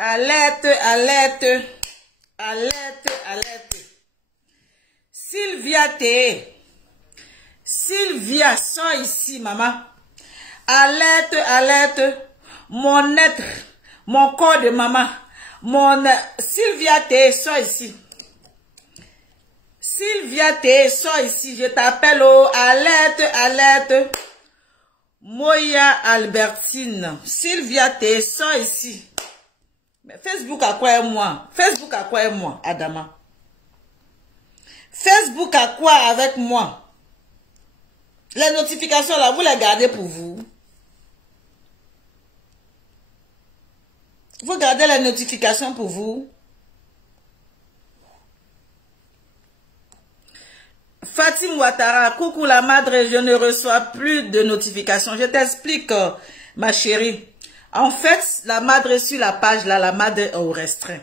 Alerte, alerte, alerte, alerte. Sylvia T. Sylvia, sors ici, maman. Alerte, alerte. Mon être, mon corps de maman. Sylvia T, sors ici. Sylvia T, sors ici. Je t'appelle au alerte, alerte. Moya Albertine. Sylvia T, sors ici. Mais Facebook à quoi est moi? Facebook à quoi est moi, Adama? Facebook à quoi avec moi? Les notifications là, vous les gardez pour vous. Vous gardez les notifications pour vous. Fatim Ouattara, coucou la madre, je ne reçois plus de notifications. Je t'explique, ma chérie. En fait, la madre est sur la page là, la madre est au restreint.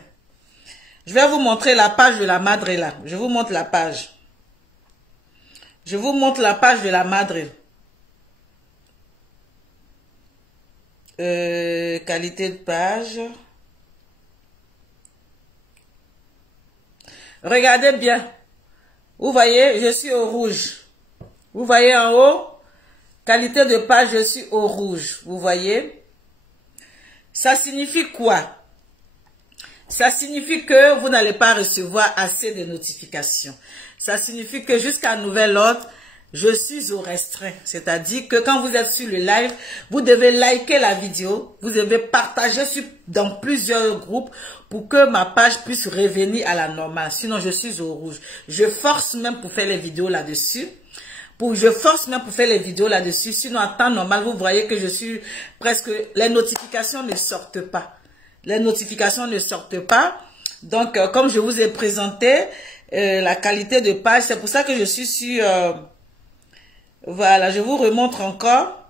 Je vais vous montrer la page de la madre là. Je vous montre la page. Je vous montre la page de la madre. Qualité de page. Regardez bien. Vous voyez, je suis au rouge. Vous voyez en haut, qualité de page, je suis au rouge. Vous voyez? Ça signifie quoi? Ça signifie que vous n'allez pas recevoir assez de notifications. Ça signifie que jusqu'à nouvel ordre, je suis au restreint. C'est-à-dire que quand vous êtes sur le live, vous devez liker la vidéo, vous devez partager dans plusieurs groupes pour que ma page puisse revenir à la normale. Sinon, je suis au rouge. Je force même pour faire les vidéos là-dessus. Je force même pour faire les vidéos là-dessus. Sinon, en temps normal, vous voyez que je suis presque... Les notifications ne sortent pas. Les notifications ne sortent pas. Donc, comme je vous ai présenté la qualité de page, c'est pour ça que je suis sur... voilà, je vous remontre encore.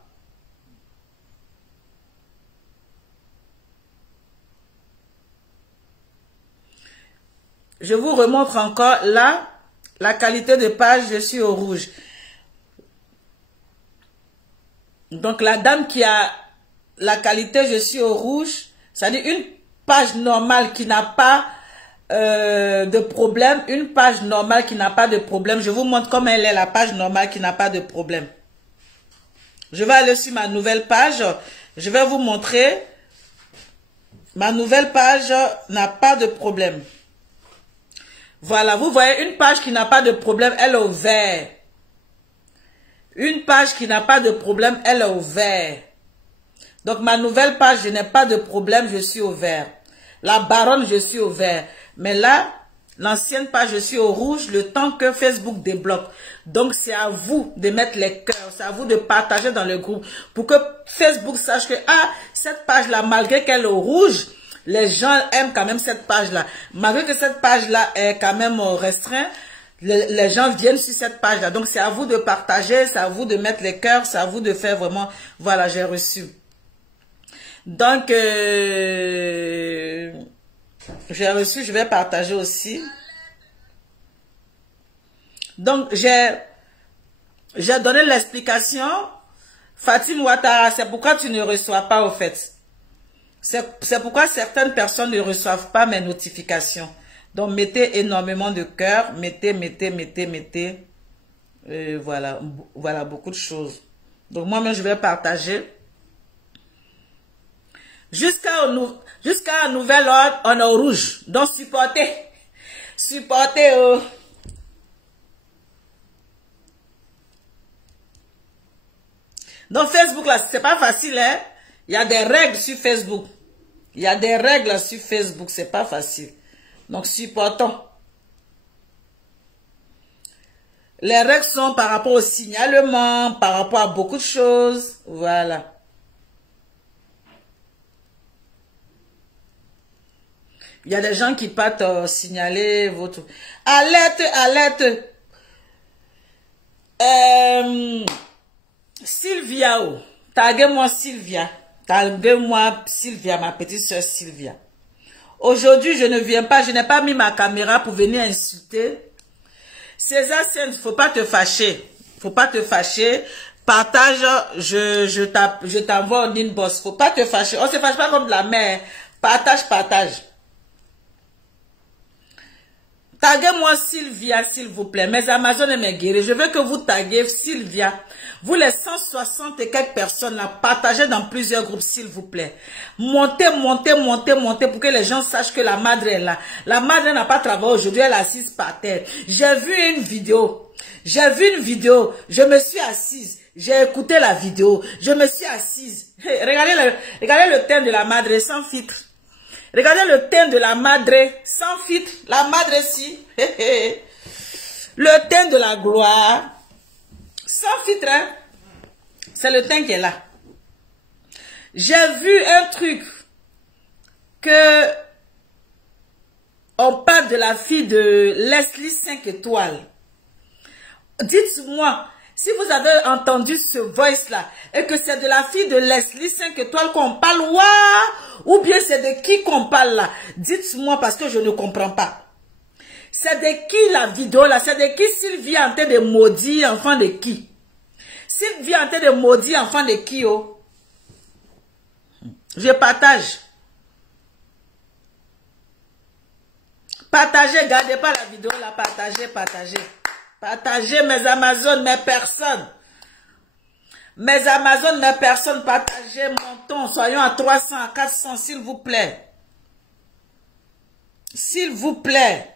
Je vous remontre encore là, la qualité de page, je suis au rouge. Donc, la dame qui a la qualité, je suis au rouge. C'est-à-dire une page normale qui n'a pas de problème. Une page normale qui n'a pas de problème. Je vous montre comment elle est, la page normale qui n'a pas de problème. Je vais aller sur ma nouvelle page. Je vais vous montrer. Ma nouvelle page n'a pas de problème. Voilà, vous voyez une page qui n'a pas de problème, elle est au vert. Une page qui n'a pas de problème, elle est au vert. Donc, ma nouvelle page, je n'ai pas de problème, je suis au vert. La baronne, je suis au vert. Mais là, l'ancienne page, je suis au rouge, le temps que Facebook débloque. Donc, c'est à vous de mettre les cœurs, c'est à vous de partager dans le groupe pour que Facebook sache que, ah, cette page-là, malgré qu'elle est au rouge, les gens aiment quand même cette page-là. Malgré que cette page-là est quand même restreinte, les gens viennent sur cette page-là. Donc, c'est à vous de partager, c'est à vous de mettre les cœurs, c'est à vous de faire vraiment... Voilà, j'ai reçu. Donc, j'ai reçu, je vais partager aussi. Donc, j'ai donné l'explication. Fatim Ouattara, c'est pourquoi tu ne reçois pas au fait. C'est pourquoi certaines personnes ne reçoivent pas mes notifications. Donc, mettez énormément de cœur. Mettez. Voilà, beaucoup de choses. Donc, moi-même, je vais partager. Jusqu'à un nouvel ordre, on est au rouge. Donc, supportez. Supportez. Donc, Facebook, là, c'est pas facile, hein. Il y a des règles sur Facebook. Il y a des règles sur Facebook, c'est pas facile. Donc, supportons. Les règles sont par rapport au signalement, par rapport à beaucoup de choses. Voilà. Il y a des gens qui partent signaler votre... Alerte, alerte. Sylvia, taguez-moi Sylvia. Taguez-moi Sylvia, ma petite soeur Sylvia. Aujourd'hui, je ne viens pas, je n'ai pas mis ma caméra pour venir insulter. César, il ne faut pas te fâcher. Faut pas te fâcher. Partage, je t'envoie en inbox. Faut pas te fâcher. On se fâche pas comme de la mère. Partage, partage. Taguez-moi Sylvia, s'il vous plaît. Mes Amazones et mes guéris. Je veux que vous taguez Sylvia. Vous, les 160 et quelques personnes là, partagez dans plusieurs groupes, s'il vous plaît. Montez, montez, montez, montez pour que les gens sachent que la madre est là. La madre n'a pas travaillé aujourd'hui, elle est assise par terre. J'ai vu une vidéo. J'ai vu une vidéo. Je me suis assise. J'ai écouté la vidéo. Je me suis assise. Regardez le teint de la madre sans filtre. Regardez le teint de la madre sans filtre. La madre ici. Le teint de la gloire. Sans filtre. Hein? C'est le teint qui est là. J'ai vu un truc. Que on parle de la fille de Leslie 5 étoiles. Dites-moi. Si vous avez entendu ce voice-là, et que c'est de la fille de Leslie 5 étoiles qu'on parle, ou bien c'est de qui qu'on parle là, dites-moi parce que je ne comprends pas. C'est de qui la vidéo là? C'est de qui Sylvie en train de maudire enfant de qui? Sylvie en train de maudire enfant de qui? Oh? Je partage. Partagez, gardez pas la vidéo là, partagez, partagez. Partagez mes Amazones, mes personnes. Mes Amazones, mes personnes, partagez, montons. Soyons à 300, à 400, s'il vous plaît. S'il vous plaît.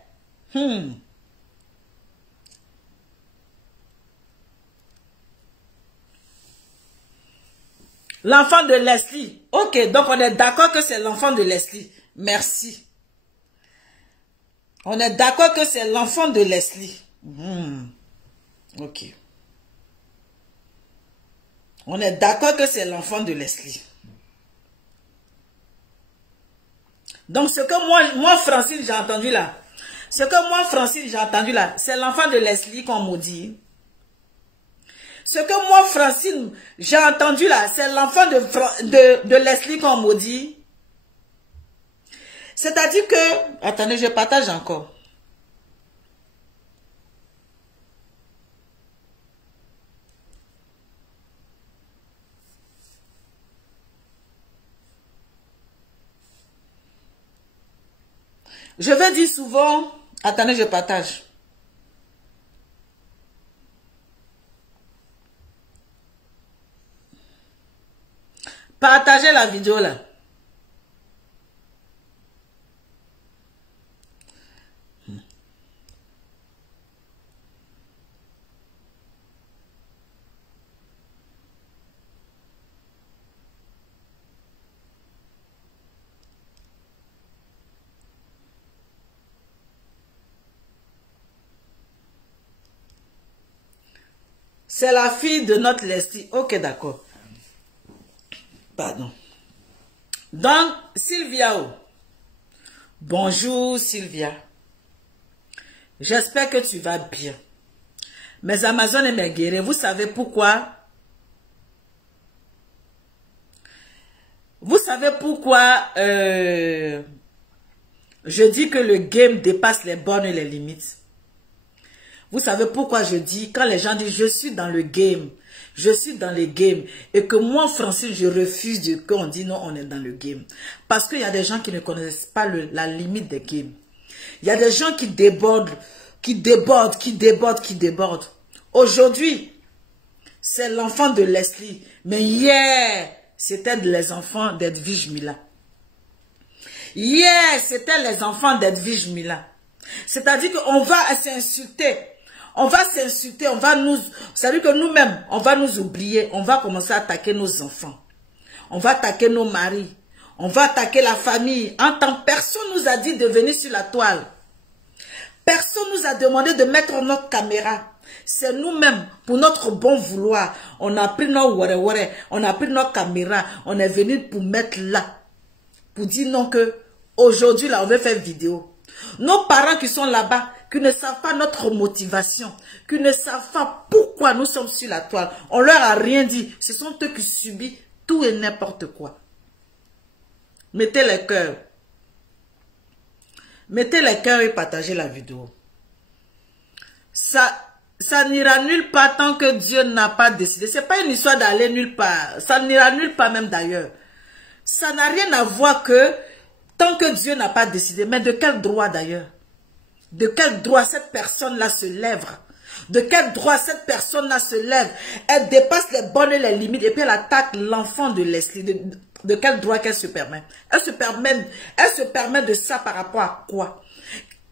L'enfant de Leslie. Ok, donc on est d'accord que c'est l'enfant de Leslie. Merci. On est d'accord que c'est l'enfant de Leslie. Ok. On est d'accord que c'est l'enfant de Leslie. Donc ce que moi Francine, j'ai entendu là. Ce que moi Francine, j'ai entendu là, c'est l'enfant de Leslie qu'on maudit. Ce que moi Francine, j'ai entendu là, c'est l'enfant de Leslie qu'on maudit. C'est-à-dire que... Attendez, je partage encore. Je vais dire souvent... Attendez, je partage. Partagez la vidéo là. C'est la fille de notre Leslie. Ok, d'accord. Pardon. Donc, Sylvia. Bonjour, Sylvia. J'espère que tu vas bien. Mes Amazones et mes guerriers, vous savez pourquoi? Vous savez pourquoi je dis que le game dépasse les bornes et les limites? Vous savez pourquoi je dis, quand les gens disent je suis dans le game, je suis dans le game, et que moi, Francine, je refuse de qu'on dit non, on est dans le game. Parce qu'il y a des gens qui ne connaissent pas la limite des games. Il y a des gens qui débordent, qui débordent, qui débordent, qui débordent. Aujourd'hui, c'est l'enfant de Leslie. Mais hier, c'était les enfants d'Edwige Mila. Hier, c'était les enfants d'Edwige Mila. C'est-à-dire qu'on va s'insulter. On va s'insulter, on va nous... C'est-à-dire que nous-mêmes, on va nous oublier. On va commencer à attaquer nos enfants. On va attaquer nos maris. On va attaquer la famille. En tant que personne nous a dit de venir sur la toile. Personne nous a demandé de mettre notre caméra. C'est nous-mêmes, pour notre bon vouloir. On a pris nos ware-ware, on a pris notre caméra. On est venu pour mettre là. Pour dire non que aujourd'hui, là, on veut faire vidéo. Nos parents qui sont là-bas, qui ne savent pas notre motivation, qui ne savent pas pourquoi nous sommes sur la toile. On leur a rien dit. Ce sont eux qui subissent tout et n'importe quoi. Mettez les cœurs. Mettez les cœurs et partagez la vidéo. Ça n'ira nulle part tant que Dieu n'a pas décidé. Ce n'est pas une histoire d'aller nulle part. Ça n'ira nulle part même d'ailleurs. Ça n'a rien à voir que Tant que Dieu n'a pas décidé, mais de quel droit d'ailleurs? De quel droit cette personne-là se lève? De quel droit cette personne-là se lève? Elle dépasse les bonnes et les limites et puis elle attaque l'enfant de Leslie. De quel droit qu'elle se permet? Elle se permet de ça par rapport à quoi?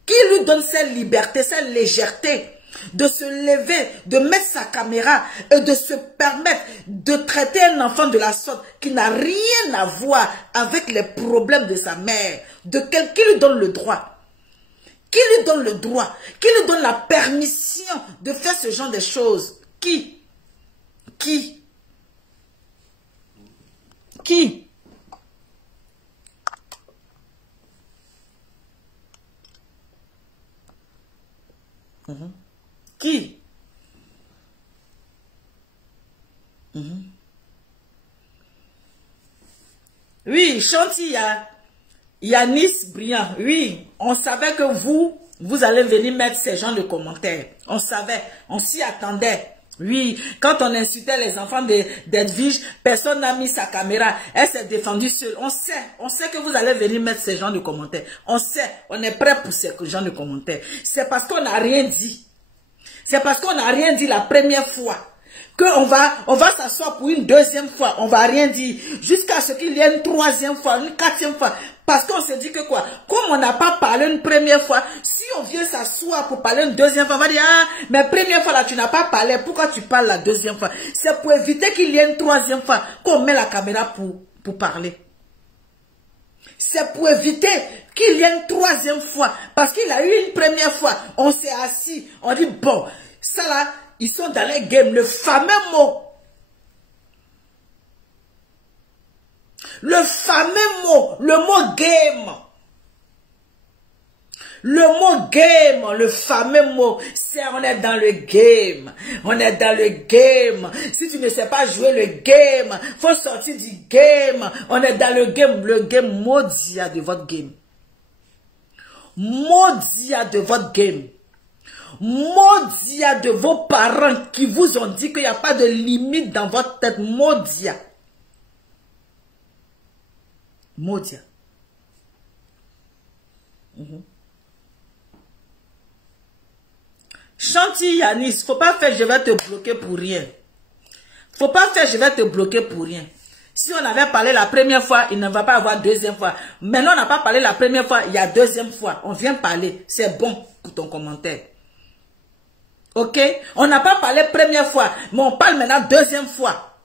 Qui lui donne cette liberté, cette légèreté de se lever, de mettre sa caméra et de se permettre de traiter un enfant de la sorte qui n'a rien à voir avec les problèmes de sa mère? Qui lui donne le droit? Qui lui donne le droit? Qui lui donne la permission de faire ce genre de choses? Qui? Qui? Qui? Qui? Oui, Chanty, Yanis Briand, oui, on savait que vous allez venir mettre ces genres de commentaires. On savait, on s'y attendait. Oui, quand on insultait les enfants d'Edwige, personne n'a mis sa caméra. Elle s'est défendue seule. On sait que vous allez venir mettre ces genres de commentaires. On sait, on est prêt pour ces genres de commentaires. C'est parce qu'on n'a rien dit. C'est parce qu'on n'a rien dit la première fois qu'on va s'asseoir pour une deuxième fois. On va rien dire jusqu'à ce qu'il y ait une troisième fois, une quatrième fois. Parce qu'on se dit que quoi? Comme on n'a pas parlé une première fois, si on vient s'asseoir pour parler une deuxième fois, on va dire, ah, mais première fois là, tu n'as pas parlé, pourquoi tu parles la deuxième fois? C'est pour éviter qu'il y ait une troisième fois qu'on met la caméra pour parler. C'est pour éviter qu'il y ait une troisième fois. Parce qu'il a eu une première fois. On s'est assis. On dit, bon, ça là, ils sont dans les games. Le fameux mot. Le fameux mot. Le mot game. Le mot game, le fameux mot, c'est on est dans le game. On est dans le game. Si tu ne sais pas jouer le game, faut sortir du game. On est dans le game maudit de votre game. Maudit de votre game. Maudit de vos parents qui vous ont dit qu'il n'y a pas de limite dans votre tête. Maudit. Maudit. Chanty Yanis, faut pas faire je vais te bloquer pour rien. Faut pas faire je vais te bloquer pour rien. Si on avait parlé la première fois, il ne va pas avoir deuxième fois. Maintenant, on n'a pas parlé la première fois, il y a deuxième fois. On vient parler, c'est bon pour ton commentaire. Ok? On n'a pas parlé première fois, mais on parle maintenant deuxième fois.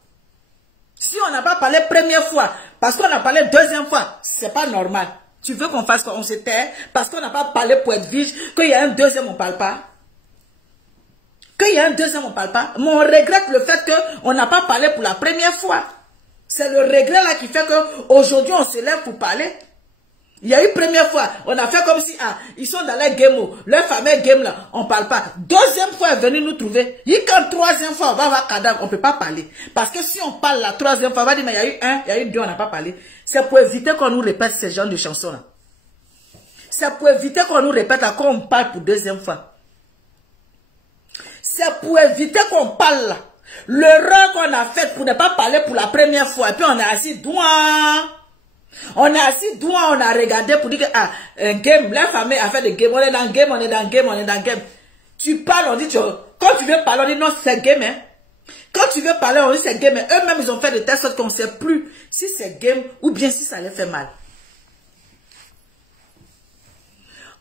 Si on n'a pas parlé première fois, parce qu'on a parlé deuxième fois, c'est pas normal. Tu veux qu'on fasse quoi? On se tait parce qu'on n'a pas parlé pour être vige, qu'il y a un deuxième, on parle pas. Qu'il y a un deuxième, on ne parle pas. Mais on regrette le fait qu'on n'a pas parlé pour la première fois. C'est le regret là qui fait qu'aujourd'hui on se lève pour parler. Il y a eu première fois, on a fait comme si, ah, ils sont dans les game, leur fameux game là, on ne parle pas. Deuxième fois, elle est venue nous trouver. Et quand troisième fois, on va avoir cadavre, on ne peut pas parler. Parce que si on parle la troisième fois, on va dire, mais il y a eu un, il y a eu deux, on n'a pas parlé. C'est pour éviter qu'on nous répète ce genre de chansons là. C'est pour éviter qu'on nous répète là, quand on parle pour deuxième fois. C'est pour éviter qu'on parle là. L'erreur qu'on a faite pour ne pas parler pour la première fois. Et puis on est assis douin. On est assis douin, on a regardé pour dire que ah, un game, la famille a fait des games. On est dans le game, on est dans le game, on est dans le game. Tu parles, on dit, quand tu veux parler, on dit non, c'est game. Hein. Quand tu veux parler, on dit c'est game. Eux-mêmes, ils ont fait des tests qu'on ne sait plus si c'est game ou bien si ça les fait mal.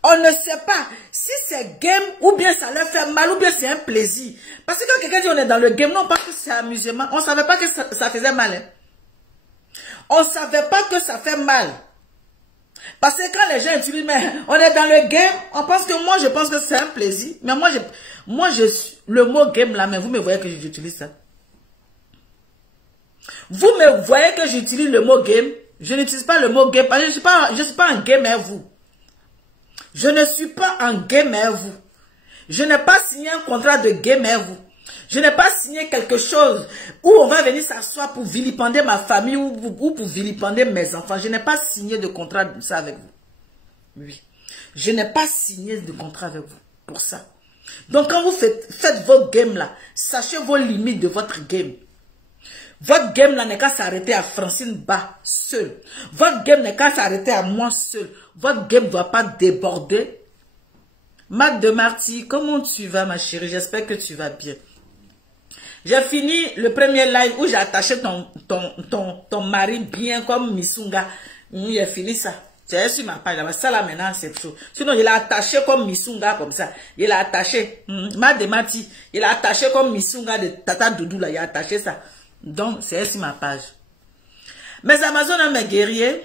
On ne sait pas si c'est game ou bien ça leur fait mal ou bien c'est un plaisir. Parce que quand quelqu'un dit on est dans le game, non, on pense que c'est amusement. On ne savait pas que ça faisait mal. Hein. On ne savait pas que ça fait mal. Parce que quand les gens utilisent, mais on est dans le game, on pense que moi je pense que c'est un plaisir. Mais le mot game là, mais vous me voyez que j'utilise ça. Vous me voyez que j'utilise le mot game. Je n'utilise pas le mot game parce que je ne suis pas un gamer vous. Je ne suis pas un gamer, vous. Je n'ai pas signé un contrat de gamer, vous. Je n'ai pas signé quelque chose où on va venir s'asseoir pour vilipender ma famille ou pour vilipender mes enfants. Je n'ai pas signé de contrat de ça avec vous. Oui. Je n'ai pas signé de contrat avec vous pour ça. Donc quand vous faites votre game là, sachez vos limites de votre game. Votre game là n'est qu'à s'arrêter à Francine Ba seul. Votre game n'est qu'à s'arrêter à moi seul. Votre game ne doit pas déborder. Matt de Marty, comment tu vas ma chérie? J'espère que tu vas bien. J'ai fini le premier live où j'ai attaché ton mari bien comme Missunga. J'ai fini ça. C'est sur ma page. Ça là maintenant c'est chaud. Sinon il a attaché comme Missunga comme ça. Il a attaché. Matt de Marty, il a attaché comme Missunga de Tata Doudou là. Il a attaché ça. Donc c'est sur ma page. Mes Amazones, mes guerriers.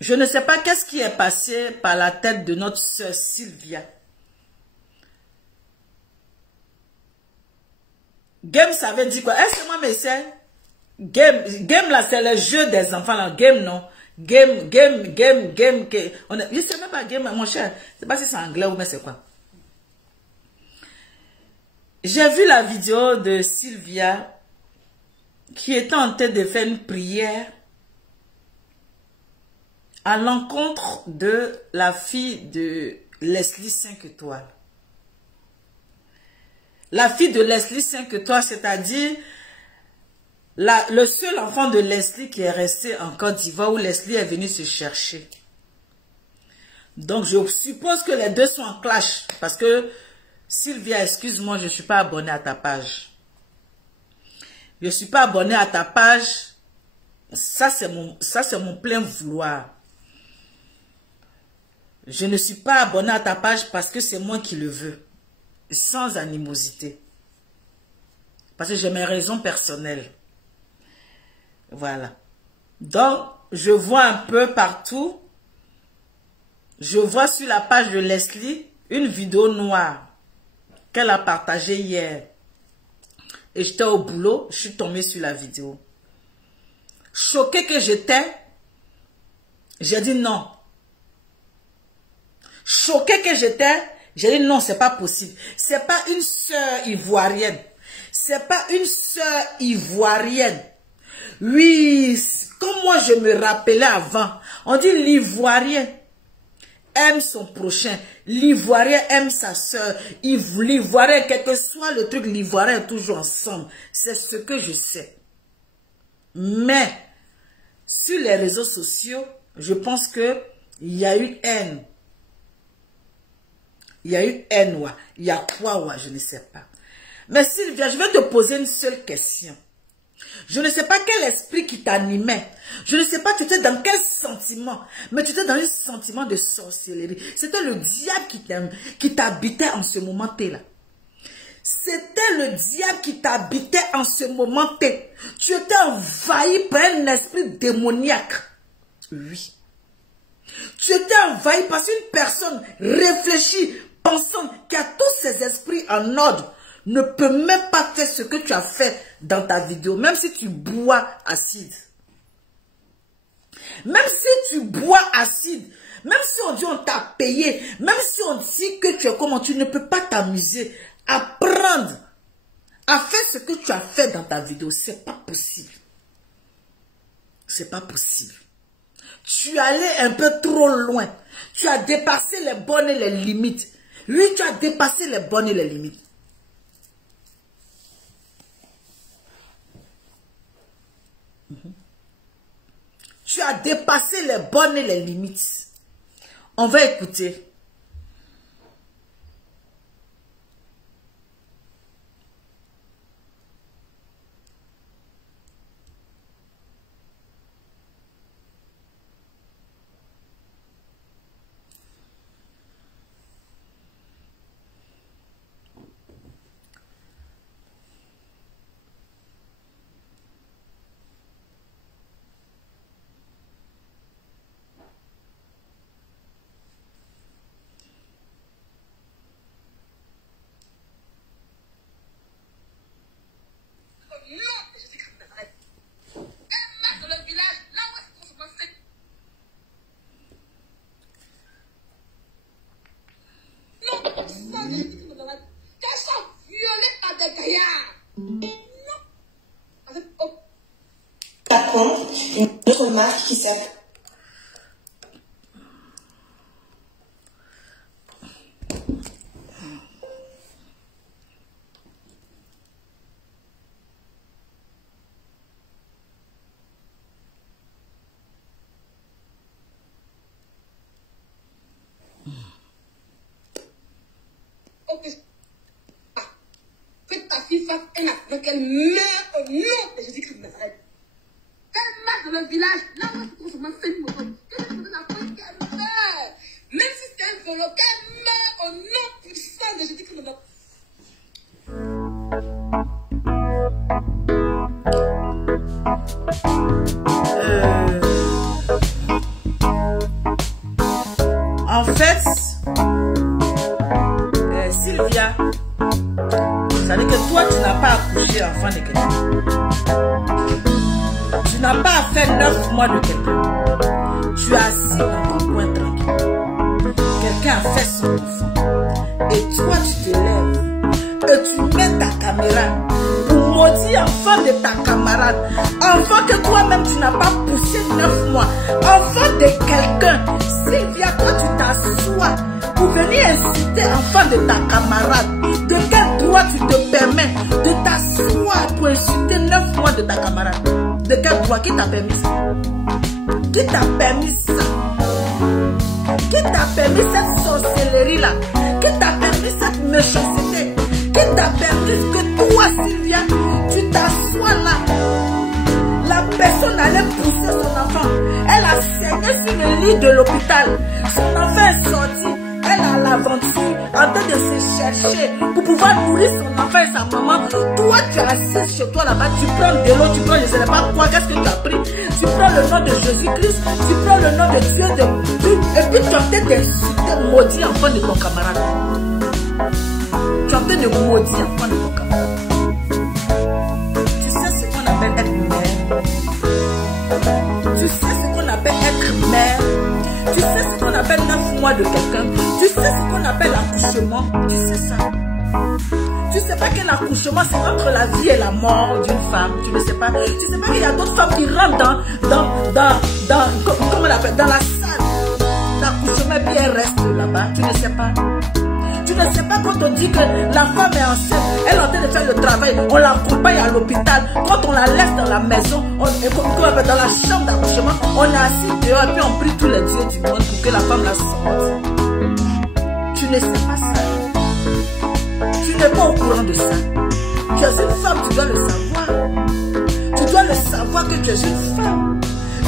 Je ne sais pas qu'est-ce qui est passé par la tête de notre sœur Sylvia. Game, ça veut dire quoi? Est-ce que moi, mais c'est... Game, là, c'est le jeu des enfants, là. Game, non. Game. Je sais même pas game, mon cher. Je sais pas si c'est anglais ou mais c'est quoi. J'ai vu la vidéo de Sylvia qui était en train de faire une prière à l'encontre de la fille de Leslie 5 étoiles. La fille de Leslie 5 étoiles, c'est-à-dire le seul enfant de Leslie qui est resté en Côte d'Ivoire où Leslie est venue se chercher. Donc, je suppose que les deux sont en clash. Parce que, Sylvia, excuse-moi, je ne suis pas abonnée à ta page. Je ne suis pas abonnée à ta page. Ça, c'est mon plein vouloir. Je ne suis pas abonnée à ta page parce que c'est moi qui le veux. Sans animosité. Parce que j'ai mes raisons personnelles. Voilà. Donc, je vois un peu partout. Je vois sur la page de Leslie une vidéo noire qu'elle a partagée hier. Et j'étais au boulot, je suis tombée sur la vidéo. Choquée que j'étais, j'ai dit non. Choquée que j'étais, j'ai dit non, c'est pas possible. C'est pas une sœur ivoirienne. C'est pas une sœur ivoirienne. Oui, comme moi je me rappelais avant, on dit l'ivoirien aime son prochain. L'ivoirien aime sa sœur. L'ivoirien, quel que soit le truc, l'ivoirien est toujours ensemble. C'est ce que je sais. Mais, sur les réseaux sociaux, je pense que il y a eu haine. Il y a eu haine, ouais. Il y a quoi, ouais, je ne sais pas. Mais Sylvia, je vais te poser une seule question. Je ne sais pas quel esprit qui t'animait. Je ne sais pas tu étais dans quel sentiment. Mais tu étais dans un sentiment de sorcellerie. C'était le diable qui t'habitait en ce moment-là. C'était le diable qui t'habitait en ce moment-là. Tu étais envahi par un esprit démoniaque. Oui. Tu étais envahi par une personne réfléchie, pensante, qui a tous ses esprits en ordre, ne peut même pas faire ce que tu as fait dans ta vidéo, même si tu bois acide. Même si tu bois acide, même si on dit on t'a payé, même si on dit que tu es comment, tu ne peux pas t'amuser à prendre, à faire ce que tu as fait dans ta vidéo. C'est pas possible. C'est pas possible. Tu allais un peu trop loin. Tu as dépassé les bornes et les limites. Oui, tu as dépassé les bornes et les limites. Tu as dépassé les bornes et les limites. On va écouter. Une autre marque qui s'appelle... fille fasse un accident, qu'elle meurt au nom de Jésus-Christ de Nazareth. Qu'elle meurt dans le village, là où elle se trouve, c'est une moto. Qu'elle meurt. Même si c'est un volo, qu'elle meurt au nom puissant de Jésus-Christ de Nazareth. En fait, Sylvia, ça veut dire que toi, tu n'as pas accouché enfant de quelqu'un. Tu n'as pas fait 9 mois de quelqu'un. Tu es assis dans ton coin tranquille. Quelqu'un a fait son enfant. Et toi, tu te lèves et tu mets ta caméra pour maudire enfant de ta camarade. Enfant que toi-même, tu n'as pas poussé 9 mois. Enfant de quelqu'un. Sylvia, toi, tu t'assois pour venir inciter enfant de ta camarade. De quel droit tu te permets de t'asseoir pour insulter 9 mois de ta camarade? De quel droit? Qui t'a permis ça? Qui t'a permis ça? Qui t'a permis cette sorcellerie-là? Qui t'a permis cette méchanceté? Qui t'a permis que toi, Sylvia, tu t'assois là? La personne allait pousser son enfant. Elle a saigné sur le lit de l'hôpital. Son enfant est sorti. Elle a l'aventure en train de se chercher pour pouvoir nourrir son enfant et sa maman. Toi, tu es assis chez toi là-bas, tu prends de l'eau, tu prends je ne sais pas quoi, qu'est-ce que tu as pris? Tu prends le nom de Jésus-Christ, tu prends le nom de Dieu, et puis tu es en train d'insulter, maudire enfant de ton camarade. Tu es en train de maudire enfant de ton camarade. Tu sais ce qu'on appelle être mère. Tu sais ce qu'on appelle être mère. Tu sais ce qu'on appelle 9 mois de quelqu'un. Tu sais ce qu'on appelle l'accouchement. Tu sais ça. Tu sais pas que l'accouchement c'est entre la vie et la mort d'une femme. Tu ne sais pas. Tu sais pas qu'il y a d'autres femmes qui rentrent comment on appelle, dans la salle d'accouchement et puis elles restent là-bas. Tu ne sais pas. Tu ne sais pas quand on dit que la femme est enceinte, elle est en train de faire le travail, on l'accompagne à l'hôpital. Quand on la laisse dans la maison, dans la chambre d'accouchement, on est assis dehors et puis on prie tous les dieux du monde pour que la femme la sorte. Tu ne sais pas ça. Tu n'es pas au courant de ça. Tu es une femme, tu dois le savoir. Tu dois le savoir que tu es une femme.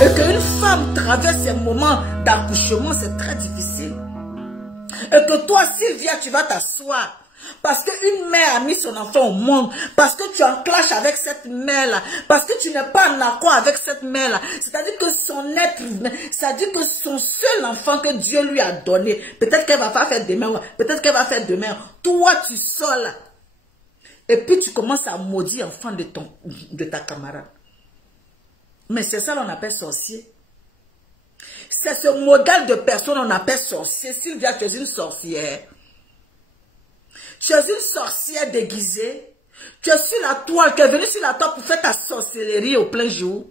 Et qu'une femme traverse ces moments d'accouchement, c'est très difficile. Et que toi, Sylvia, tu vas t'asseoir. Parce qu'une mère a mis son enfant au monde. Parce que tu es en clash avec cette mère-là. Parce que tu n'es pas en accord avec cette mère-là. C'est-à-dire que son être humain, c'est-à-dire que son seul enfant que Dieu lui a donné, peut-être qu'elle va pas faire demain, peut-être qu'elle va faire demain. Toi, tu sors là. Et puis tu commences à maudire l'enfant de ta camarade. Mais c'est ça qu'on appelle sorcier. C'est ce modèle de personne qu'on appelle sorcier. Sylvia, tu es une sorcière. Tu es une sorcière déguisée. Tu es sur la toile. Tu es venue sur la toile pour faire ta sorcellerie au plein jour.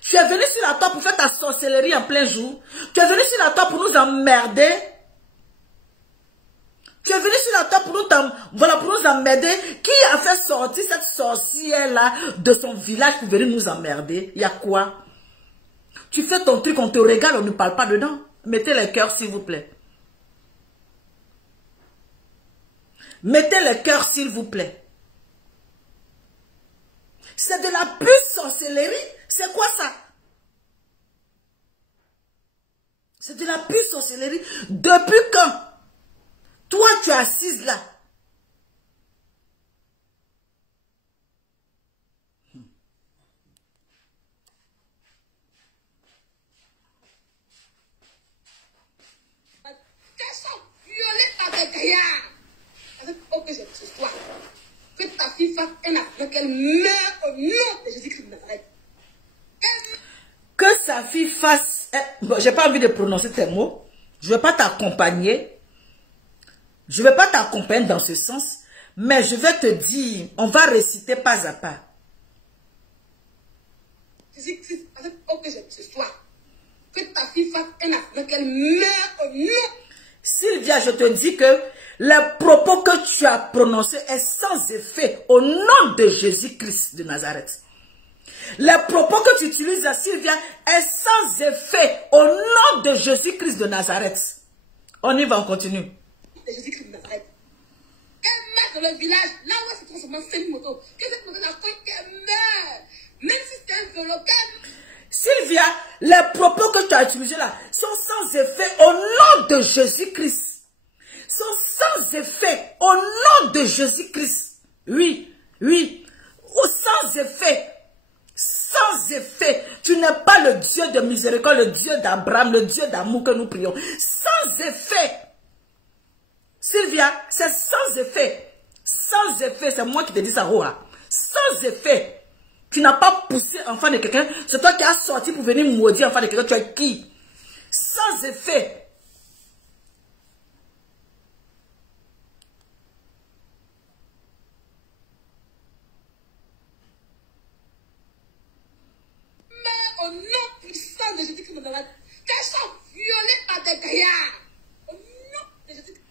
Tu es venu sur la toile pour faire ta sorcellerie en plein jour. Tu es venu sur la toile pour nous emmerder. Tu es venu sur la toile pour nous emmerder. Qui a fait sortir cette sorcière-là de son village pour venir nous emmerder? Il y a quoi? Tu fais ton truc, on te regarde, on ne parle pas dedans. Mettez les cœurs, s'il vous plaît. Mettez les cœurs, s'il vous plaît. C'est de la pure sorcellerie. C'est quoi ça? C'est de la pure sorcellerie. Depuis quand? Toi, tu es assise là. Que ce soit, que ta fille fasse un accident, qu'elle meure au nom de Jésus-Christ de Nazareth. Que sa fille fasse... Bon, j'ai pas envie de prononcer tes mots. Je ne vais pas t'accompagner. Je ne vais pas t'accompagner dans ce sens. Mais je vais te dire, on va réciter pas à pas. Jésus-Christ, que ce soit, que ta fille fasse un accident, qu'elle meure au nom. Sylvia, je te dis que les propos que tu as prononcés est sans effet au nom de Jésus-Christ de Nazareth. Les propos que tu utilises à Sylvia est sans effet au nom de Jésus-Christ de Nazareth. On y va, on continue. De Jésus-Christ de Nazareth. qu'elle meurt dans le village, là où elle se transforme en semi-moto, que cette moto n'a pas qu'elle meurt. Même si c'est un vélo, qu'elle... Sylvia, les propos que tu as utilisés là sont sans effet au nom de Jésus-Christ. Sont sans effet au nom de Jésus-Christ. Oui, oui. Ou sans effet. Sans effet. Tu n'es pas le Dieu de miséricorde, le Dieu d'Abraham, le Dieu d'amour que nous prions. Sans effet. Sylvia, c'est sans effet. Sans effet, c'est moi qui te dis ça, Roha. Sans effet. Tu n'as pas poussé enfant de quelqu'un, c'est toi qui as sorti pour venir maudire enfant de quelqu'un, tu es qui? Sans effet. Mais au nom puissant de Jésus-Christ de Nazareth, qu'elles soient violées par des gaillards. Au nom de Jésus-Christ.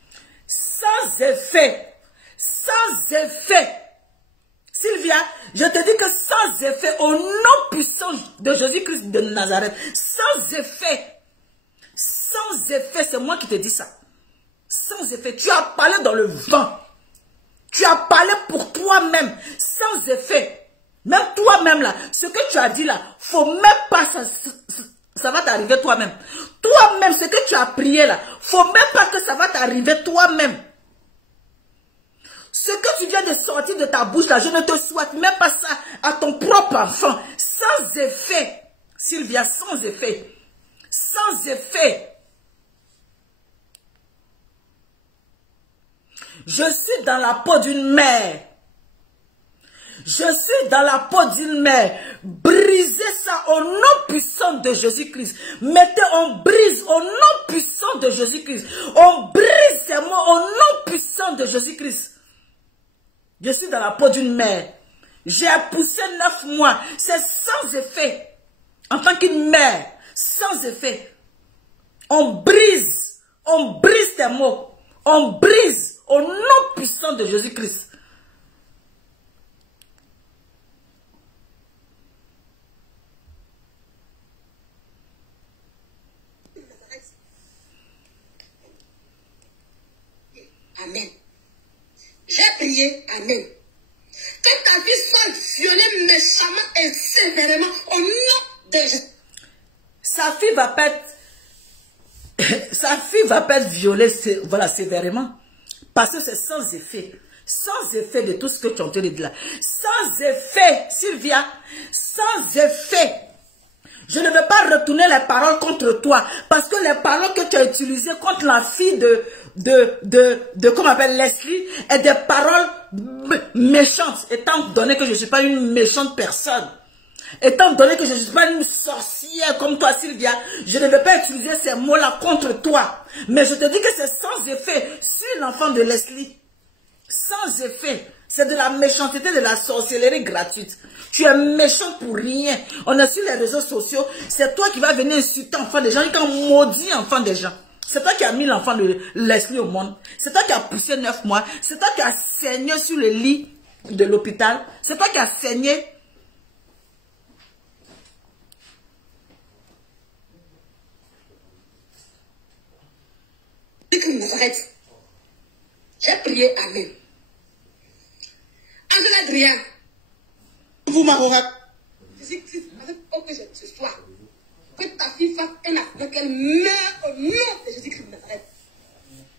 Sans effet. Sans effet. Sylvia, je te dis que sans effet, au nom puissant de Jésus-Christ de Nazareth, sans effet, c'est moi qui te dis ça. Sans effet, tu as parlé dans le vent. Tu as parlé pour toi-même, sans effet. Même toi-même là, ce que tu as dit là, faut même pas, ça va t'arriver toi-même. Toi-même, ce que tu as prié là, faut même pas que ça va t'arriver toi-même. Ce que tu viens de sortir de ta bouche là, je ne te souhaite même pas ça à ton propre enfant. Sans effet. Sylvia, sans effet. Sans effet. Je suis dans la peau d'une mère. Je suis dans la peau d'une mère. Brisez ça au nom puissant de Jésus-Christ. Mettez, on brise au nom puissant de Jésus-Christ. On brise ces mots au nom puissant de Jésus-Christ. Je suis dans la peau d'une mère. J'ai poussé 9 mois. C'est sans effet. En tant qu'une mère, sans effet. On brise tes mots. On brise au nom puissant de Jésus-Christ. Amen. J'ai prié, amen. Que ta vie soit violée méchamment et sévèrement au nom de Jésus. Sa fille va pas être violée, voilà, sévèrement. Parce que c'est sans effet. Sans effet de tout ce que tu as entendu de là. Sans effet, Sylvia. Sans effet. Je ne veux pas retourner les paroles contre toi. Parce que les paroles que tu as utilisées contre la fille comment on appelle Leslie, est des paroles méchantes. Étant donné que je ne suis pas une méchante personne. Étant donné que je ne suis pas une sorcière comme toi, Sylvia, je ne vais pas utiliser ces mots-là contre toi. Mais je te dis que c'est sans effet sur l'enfant de Leslie. Sans effet. C'est de la méchanceté, de la sorcellerie gratuite. Tu es méchant pour rien. On est sur les réseaux sociaux. C'est toi qui vas venir insulter l'enfant des gens et qui maudit l'enfant des gens. C'est toi qui as mis l'enfant de Leslie au monde. C'est toi qui as poussé 9 mois. C'est toi qui as saigné sur le lit de l'hôpital. C'est toi qui as saigné. J'ai prié, amen. Angela Adrien. Vous, Marora. Jésus-Christ, avec ce soir, que ta fille fasse un accident, qu'elle meure au nom de Jésus-Christ de Nazareth.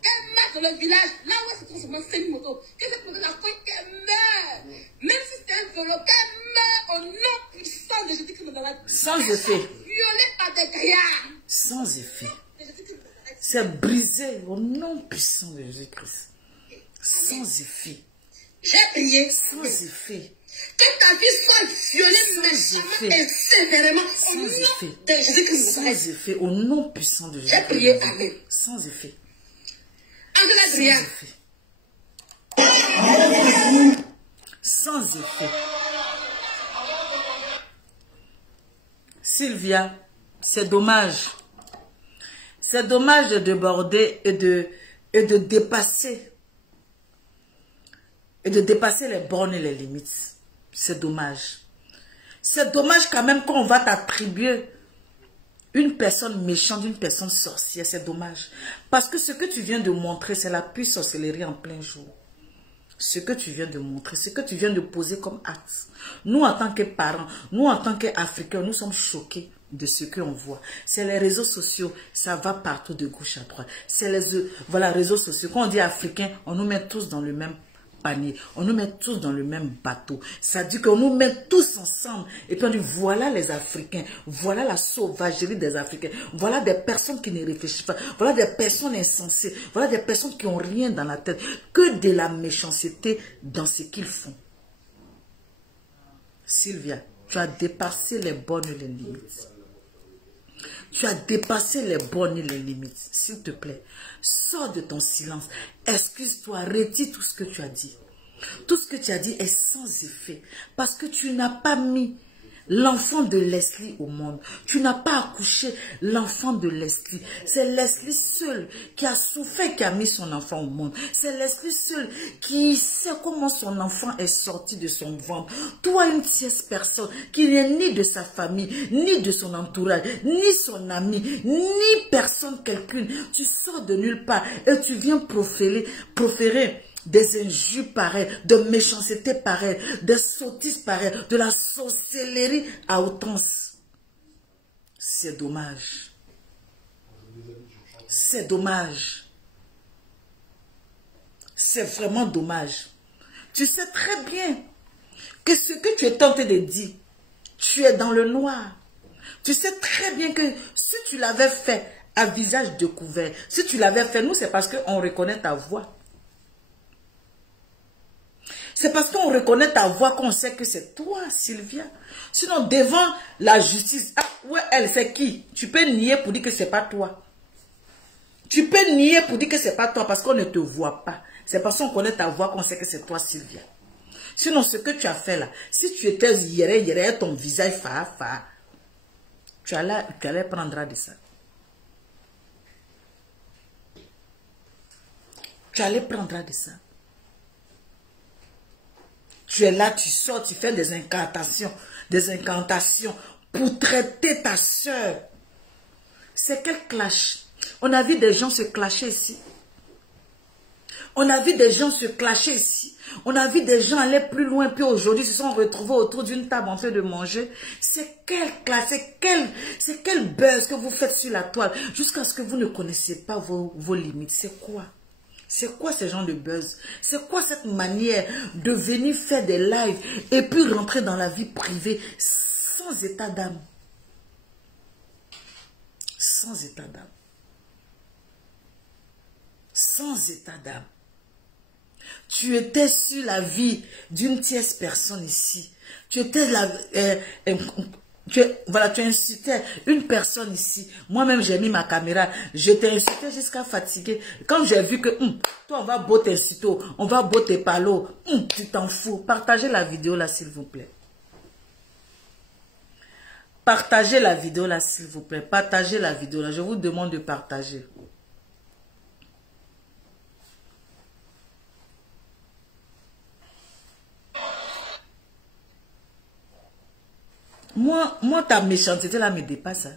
Qu'elle meure dans le village, là où elle se transforme en semi-moto. Que cette moto n'a pas qu'elle meure. Même si c'est un vélo, qu'elle meure au nom puissant de Jésus-Christ de Nazareth. Sans effet. Violée par des gaillards. Sans effet. C'est brisé au nom puissant de Jésus-Christ. Sans effet. J'ai prié. Sans effet. Que ta vie soit violée méchamment et sévèrement au nom de Jésus-Christ. Sans effet. Au nom puissant de Jésus-Christ. J'ai prié, amen. Sans effet. Angela Adrien. Sans effet. Sylvia, c'est dommage. C'est dommage de déborder et de dépasser. Et de dépasser les bornes et les limites. C'est dommage. C'est dommage quand même qu'on va t'attribuer une personne méchante, une personne sorcière. C'est dommage. Parce que ce que tu viens de montrer, c'est la pure sorcellerie en plein jour. ce que tu viens de montrer, ce que tu viens de poser comme acte. Nous, en tant que parents, nous, en tant qu'Africains, nous sommes choqués de ce qu'on voit. C'est les réseaux sociaux, ça va partout de gauche à droite. C'est les voilà, réseaux sociaux. Quand on dit Africains, on nous met tous dans le même panier. On nous met tous dans le même bateau. Ça dit qu'on nous met tous ensemble. Et puis on dit, voilà les Africains. Voilà la sauvagerie des Africains. Voilà des personnes qui ne réfléchissent pas. Voilà des personnes insensées. Voilà des personnes qui n'ont rien dans la tête. Que de la méchanceté dans ce qu'ils font. Sylvia, tu as dépassé les bornes et les limites. Tu as dépassé les bornes et les limites. S'il te plaît, sors de ton silence. Excuse-toi, retire tout ce que tu as dit. Tout ce que tu as dit est sans effet. Parce que tu n'as pas mis l'enfant de Leslie au monde. Tu n'as pas accouché l'enfant de Leslie. C'est Leslie seul qui a souffert, qui a mis son enfant au monde. C'est Leslie seul qui sait comment son enfant est sorti de son ventre. Toi, une tierce personne qui n'est ni de sa famille, ni de son entourage, ni son ami, ni personne quelqu'une. Tu sors de nulle part et tu viens proférer des injures pareilles, de méchanceté pareille, des sottises pareilles, de la sorcellerie à outrance. C'est dommage. C'est dommage. C'est vraiment dommage. Tu sais très bien que ce que tu es tenté de dire, tu es dans le noir. Tu sais très bien que si tu l'avais fait à visage découvert, si tu l'avais fait, nous c'est parce qu'on reconnaît ta voix. C'est parce qu'on reconnaît ta voix qu'on sait que c'est toi, Sylvia. Sinon, devant la justice, ah, ouais, elle, c'est qui? Tu peux nier pour dire que c'est pas toi. Tu peux nier pour dire que c'est pas toi parce qu'on ne te voit pas. C'est parce qu'on connaît ta voix qu'on sait que c'est toi, Sylvia. Sinon, ce que tu as fait là, si tu étais hier, ton visage fa, tu allais prendre de ça. Tu allais prendre de ça. Tu es là, tu sors, tu fais des incantations pour traiter ta soeur. C'est quel clash? On a vu des gens se clasher ici. On a vu des gens se clasher ici. On a vu des gens aller plus loin, puis aujourd'hui se sont retrouvés autour d'une table en train de manger. C'est quel clash, c'est quel buzz que vous faites sur la toile jusqu'à ce que vous ne connaissiez pas vos limites. C'est quoi? C'est quoi ce genre de buzz? C'est quoi cette manière de venir faire des lives et puis rentrer dans la vie privée sans état d'âme? Sans état d'âme. Sans état d'âme. Tu étais sur la vie d'une tierce personne ici. Tu étais là... Voilà, tu insultais une personne ici. Moi-même, j'ai mis ma caméra. Je t'ai insulté jusqu'à fatiguer. Quand j'ai vu que, toi, on va beau t'insulter, on va beau te parler, tu t'en fous. Partagez la vidéo là, s'il vous plaît. Partagez la vidéo là, s'il vous plaît. Partagez la vidéo là. Je vous demande de partager. Moi, ta méchanceté là me dépasse. Hein.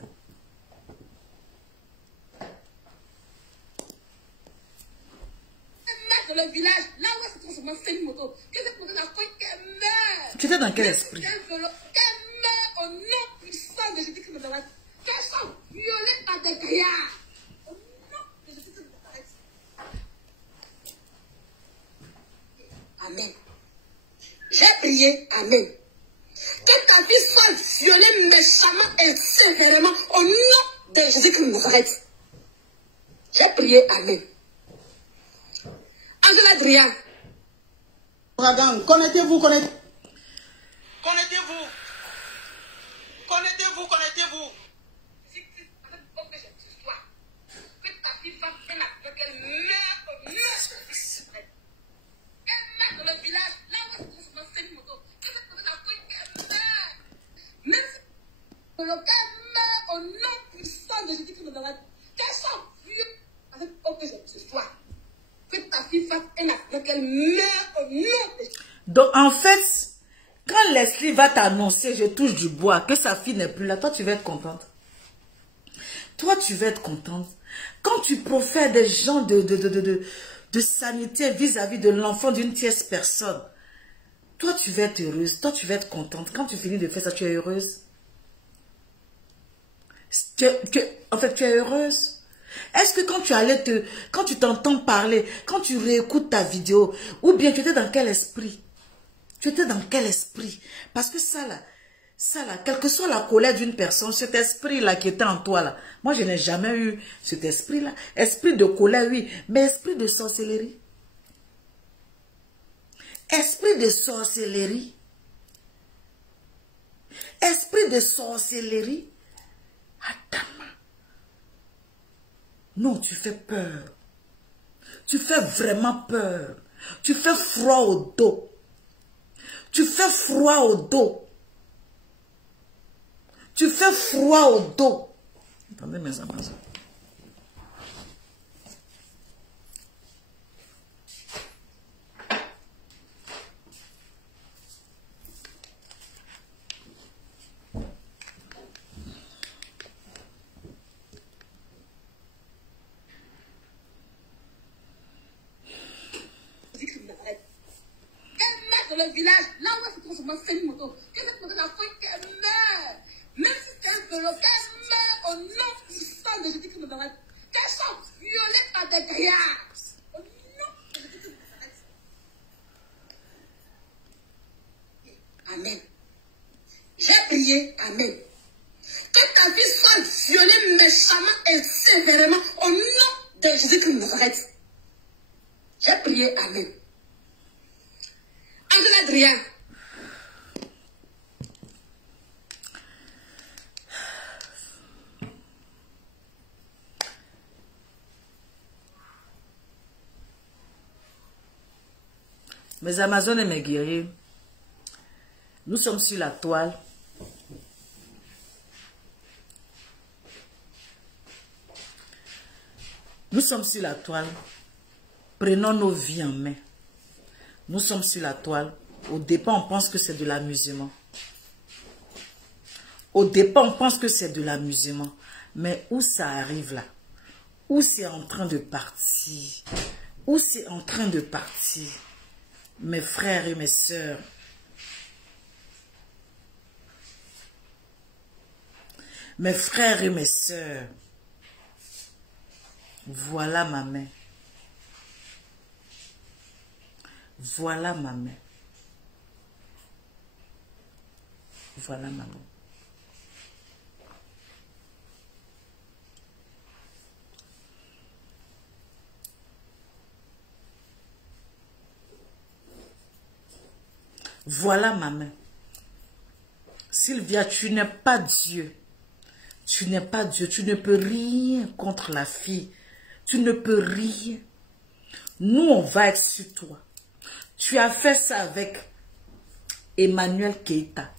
Dans le village, là où elle se transforme en semi-moto, que cette moto n'a pas qu'elle meurt. Tu étais dans quel esprit? Qu'elle meurt au nom puissant de Jésus-Christ de Nazareth. Qu'elles sont violées par des grillades. Au nom de Jésus-Christ de Nazareth. Amen. J'ai prié, Amen. Que ta vie soit violée méchamment et sévèrement au nom de Jésus-Christ de Nazareth. J'ai prié, Amen. Angela Adrien. Connectez-vous, connectez-vous. Que ta vie fasse un acte, qu'elle meure au nom de Jésus-Christ. Qu'elle meure dans le village, là où elle se trouve dans cette moto. Que cette moto n'a pas qu'elle meure. Même si le cœur meurt au nom puissant de Jésus-Christ de Nazareth. Qu'elle soit vieux avec aucun ce soir. Que ta fille fasse un acte, qu'elle meure au nom de Jésus. Donc, en fait, quand Leslie va t'annoncer, je touche du bois, que sa fille n'est plus là, toi, tu vas être contente. Toi, tu vas être contente. Quand tu profères des gens de sanité vis-à-vis de l'enfant d'une tierce personne, toi, tu vas être heureuse. Toi, tu vas être contente. Quand tu finis de faire ça, tu es heureuse. En fait, tu es heureuse. Est-ce que quand tu t'entends parler, quand tu réécoutes ta vidéo, ou bien tu étais dans quel esprit? Tu étais dans quel esprit? Parce que ça là, quelle que soit la colère d'une personne, cet esprit-là qui était en toi là, moi je n'ai jamais eu cet esprit-là. Esprit de colère, oui, mais esprit de sorcellerie. Esprit de sorcellerie. Esprit de sorcellerie. Attends. Non, tu fais peur. Tu fais vraiment peur. Tu fais froid au dos. Tu fais froid au dos. Tu fais froid au dos. Attendez mes Amazones. Dans le village, là où elle se transforme en semi-moto, que cette moto n'a fait qu'elle meurt. Même si c'est un vélo, qu'elle meurt au nom du sang de Jésus-Christ de Nazareth. Qu'elle soit violée par des grillades. Au nom de Jésus-Christ de Nazareth. Amen. J'ai prié, Amen. Que ta vie soit violée méchamment et sévèrement au nom de Jésus-Christ de Nazareth. J'ai prié, Amen. Angela Adrien. Mes Amazones et mes guerriers, nous sommes sur la toile. Nous sommes sur la toile. Prenons nos vies en main. Nous sommes sur la toile. Au départ, on pense que c'est de l'amusement. Au départ, on pense que c'est de l'amusement. Mais où ça arrive là? Où c'est en train de partir? Où c'est en train de partir? Mes frères et mes sœurs. Mes frères et mes sœurs. Voilà ma main. Voilà ma main. Voilà ma main. Voilà ma main. Sylvia, tu n'es pas Dieu. Tu n'es pas Dieu. Tu ne peux rien contre la fille. Tu ne peux rien. Nous, on va être sur toi. Tu as fait ça avec Emmanuel Keita.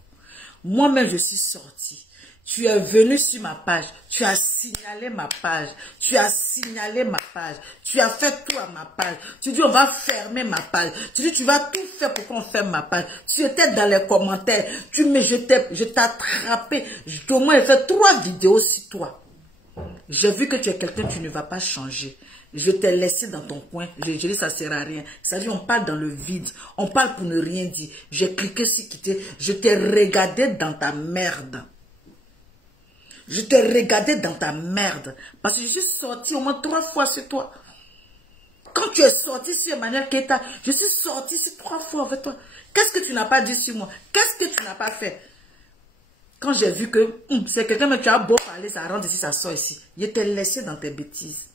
Moi-même, je suis sortie. Tu es venu sur ma page. Tu as signalé ma page. Tu as signalé ma page. Tu as fait tout à ma page. Tu dis, on va fermer ma page. Tu dis, tu vas tout faire pour qu'on ferme ma page. Tu étais dans les commentaires. Je t'ai attrapé. Au moins, j'ai fait 3 vidéos sur toi. J'ai vu que tu es quelqu'un, tu ne vas pas changer. Je t'ai laissé dans ton coin. Je dis, ça ne sert à rien. C'est-à-dire, on parle dans le vide. On parle pour ne rien dire. J'ai cliqué sur quitter. Je t'ai regardé dans ta merde. Je t'ai regardé dans ta merde. Parce que je suis sortie au moins 3 fois sur toi. Quand tu es sorti sur Emmanuel Keita, je suis sortie sur 3 fois avec toi. Qu'est-ce que tu n'as pas dit sur moi? Qu'est-ce que tu n'as pas fait? Quand j'ai vu que c'est quelqu'un, mais tu as beau parler, ça rentre ici, ça sort ici. Je t'ai laissé dans tes bêtises.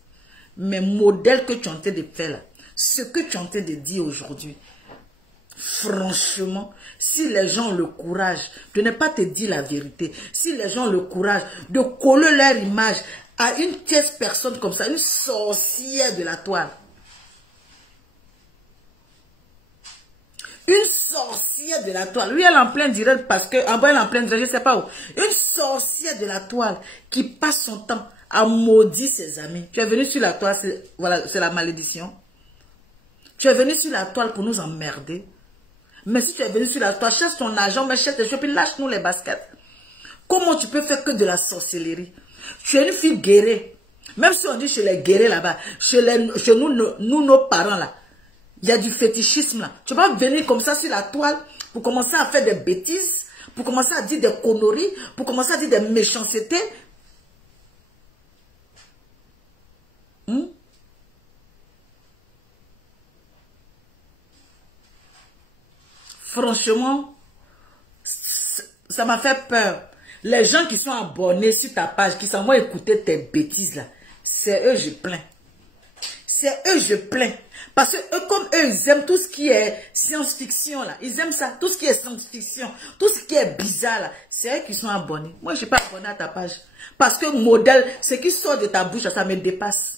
Mais modèle que tu es en train de faire là, ce que tu es en train de dire aujourd'hui, franchement, si les gens ont le courage de ne pas te dire la vérité, si les gens ont le courage de coller leur image à une tierce personne comme ça, une sorcière de la toile, une sorcière de la toile, lui elle est en plein direct parce que, en bas elle est en plein direct, je ne sais pas où, une sorcière de la toile qui passe son temps à maudire ses amis. Tu es venu sur la toile, voilà, c'est la malédiction. Tu es venu sur la toile pour nous emmerder. Mais si tu es venu sur la toile, cherche ton argent, mais cherche tes choses, puis lâche-nous les baskets. Comment tu peux faire que de la sorcellerie? Tu es une fille guérée. Même si on dit chez les guerriers là-bas, chez nous, nos parents là, il y a du fétichisme là. Tu vas venir comme ça sur la toile pour commencer à faire des bêtises, pour commencer à dire des conneries, pour commencer à dire des méchancetés. Franchement, ça m'a fait peur. Les gens qui sont abonnés sur ta page, qui s'en vont écouter tes bêtises là, c'est eux je plains. C'est eux je plains. Parce que eux, comme eux, ils aiment tout ce qui est science-fiction là. Ils aiment ça, tout ce qui est science-fiction, tout ce qui est bizarre là. C'est eux qui sont abonnés. Moi, je ne suis pas abonné à ta page. Parce que modèle, ce qui sort de ta bouche, ça me dépasse.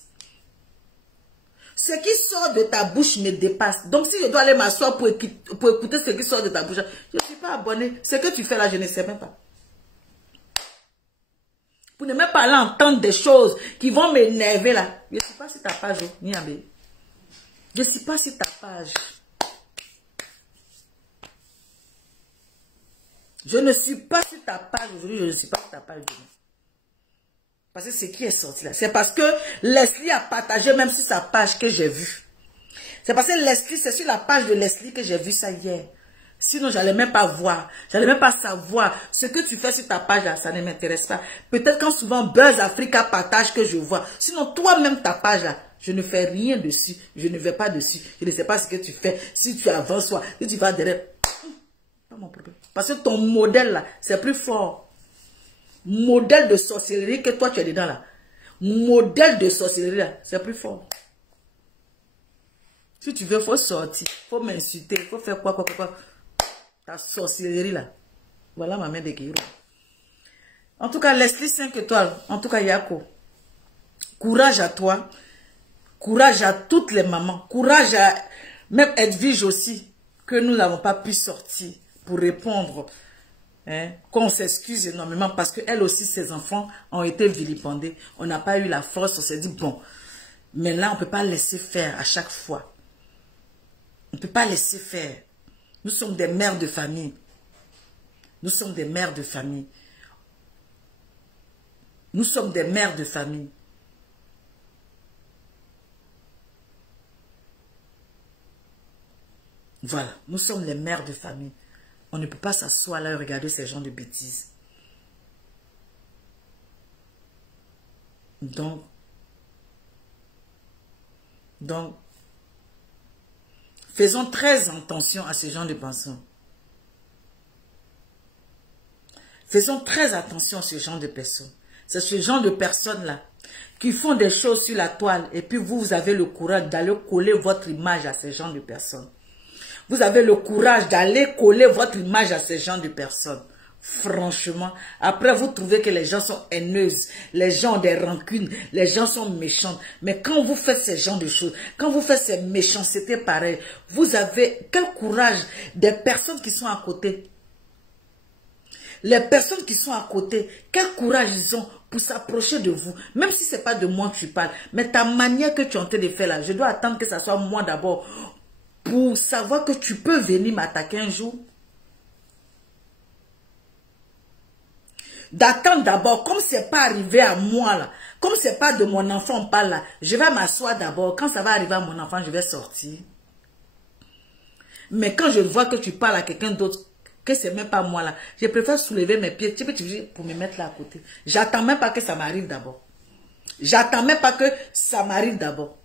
Ce qui sort de ta bouche me dépasse. Donc, si je dois aller m'asseoir pour écouter ce qui sort de ta bouche, je ne suis pas abonné. Ce que tu fais là, je ne sais même pas. Pour ne même pas aller entendre des choses qui vont m'énerver là. Je ne suis pas sur ta page, Niamé. Je ne suis pas sur ta page. Je ne suis pas sur ta page aujourd'hui, je ne suis pas sur ta page demain. Parce que ce qui est sorti là, c'est parce que Leslie a partagé même sur sa page que j'ai vu. C'est parce que Leslie, c'est sur la page de Leslie que j'ai vu ça hier. Sinon, j'allais même pas voir, j'allais même pas savoir ce que tu fais sur ta page là, ça ne m'intéresse pas. Peut-être quand souvent Buzz Africa partage que je vois. Sinon, toi-même ta page là, je ne fais rien dessus, je ne vais pas dessus. Je ne sais pas ce que tu fais. Si tu avances, soit, si tu vas derrière, pas mon problème. Parce que ton modèle là, c'est plus fort. Modèle de sorcellerie que toi tu es dedans là. Modèle de sorcellerie là, c'est plus fort. Si tu veux, il faut sortir, il faut m'insulter, il faut faire quoi. Ta sorcellerie là. Voilà ma main de guerrier. En tout cas, Leslie 5 étoiles. En tout cas, Yako. Courage à toi. Courage à toutes les mamans. Courage à même Edwige aussi. Que nous n'avons pas pu sortir pour répondre. Hein, qu'on s'excuse énormément parce qu'elle aussi, ses enfants ont été vilipendés. On n'a pas eu la force, on s'est dit, bon, mais là, on ne peut pas laisser faire à chaque fois. On ne peut pas laisser faire. Nous sommes des mères de famille. Nous sommes des mères de famille. Nous sommes des mères de famille. Voilà, nous sommes les mères de famille. On ne peut pas s'asseoir là et regarder ces gens de bêtises. Donc, faisons très attention à ces gens de personnes. Faisons très attention à ce genre de personnes. C'est ce genre de personnes-là qui font des choses sur la toile et puis vous avez le courage d'aller coller votre image à ces gens de personnes. Vous avez le courage d'aller coller votre image à ces gens de personnes. Franchement, après vous trouvez que les gens sont haineuses, les gens ont des rancunes, les gens sont méchants. Mais quand vous faites ce genre de choses, quand vous faites ces méchancetés pareilles, vous avez quel courage des personnes qui sont à côté. Les personnes qui sont à côté, quel courage ils ont pour s'approcher de vous. Même si ce n'est pas de moi que tu parles, mais ta manière que tu es en train de faire là, je dois attendre que ça soit moi d'abord pour savoir que tu peux venir m'attaquer un jour. D'attendre d'abord, comme ce n'est pas arrivé à moi là, comme ce n'est pas de mon enfant on parle là, je vais m'asseoir d'abord. Quand ça va arriver à mon enfant, je vais sortir. Mais quand je vois que tu parles à quelqu'un d'autre, que ce n'est même pas moi là, je préfère soulever mes pieds pour me mettre là à côté. J'attends même pas que ça m'arrive d'abord. J'attends même pas que ça m'arrive d'abord.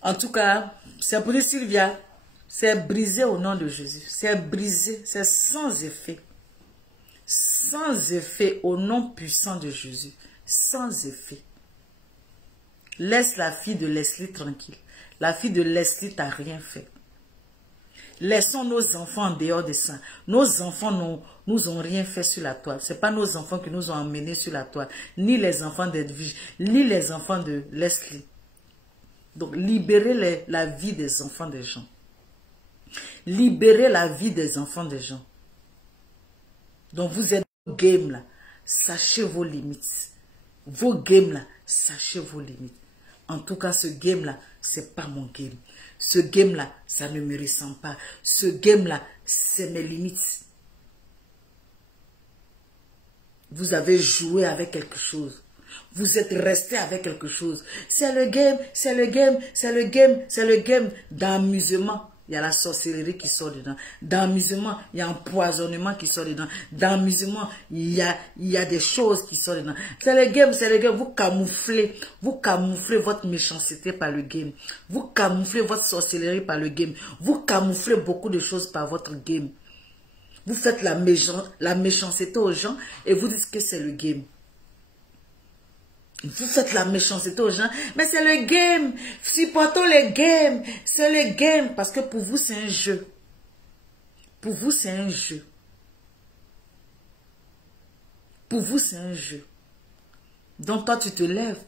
En tout cas, c'est pour dire Sylvia, c'est brisé au nom de Jésus. C'est brisé, c'est sans effet. Sans effet au nom puissant de Jésus. Sans effet. Laisse la fille de Leslie tranquille. La fille de Leslie t'a rien fait. Laissons nos enfants en dehors de ça. Nos enfants nous ont rien fait sur la toile. Ce n'est pas nos enfants qui nous ont emmenés sur la toile. Ni les enfants d'Edwige, ni les enfants de Leslie. Donc, libérez la vie des enfants des gens. Libérez la vie des enfants des gens. Donc vous êtes game là, sachez vos limites. Vos games là, sachez vos limites. En tout cas, ce game là, c'est pas mon game. Ce game là, ça ne me ressemble pas. Ce game là, c'est mes limites. Vous avez joué avec quelque chose. Vous êtes resté avec quelque chose. C'est le game, c'est le game, c'est le game, c'est le game. Dans l'amusement, il y a la sorcellerie qui sort dedans. Dans l'amusement, il y a un empoisonnement qui sort dedans. Dans l'amusement, il y a des choses qui sortent dedans. C'est le game, c'est le game. Vous camouflez votre méchanceté par le game. Vous camouflez votre sorcellerie par le game. Vous camouflez beaucoup de choses par votre game. Vous faites la méchanceté aux gens et vous dites que c'est le game. Vous faites la méchanceté aux gens, mais c'est le game. Supportons le game. C'est le game. Parce que pour vous, c'est un jeu. Pour vous, c'est un jeu. Pour vous, c'est un jeu. Donc toi, tu te lèves.